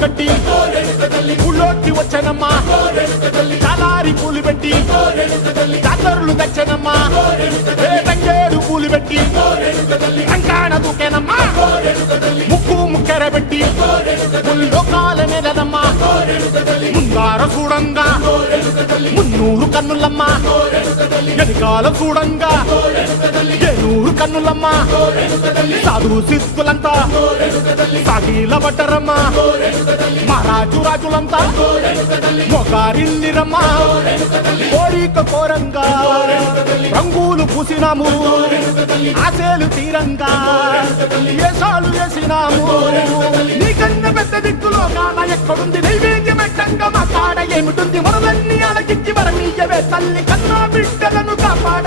కట్టి ఊళ్ళోకి వచ్చానమ్మా చాలారి పూలు పెట్టి జాతరలు తెచ్చానమ్మా తంగేడు పూలు పెట్టి రంగాణ దూకేనమ్మా ముక్కు ముక్కెర పెట్టి లోకాల నెలదమ్మా ముందార చూడంగా మున్నూరు కన్నులమ్మా ఎనకాల చూడంగా ఏనూరు కన్నులమ్మా సాధు సిద్ధులంతా సాగిల పడ్డరమ్మా మహారాజు రాజులంతా మొగారిల్లిరమ్మా కోరిక కోరంగా రంగులు పూసినాము ఆశలు తీరంగా ఏసాలు వేసినాము నీకన్నా పెద్ద దిక్కులో కాన ఎక్కడుంది నైవేద్యం ఎట్టంగా మా కాడ ఏమిటుంది మనలన్నీ అలకించి వరమీయవే తల్లి కన్నా బిడ్డలను కాపాడ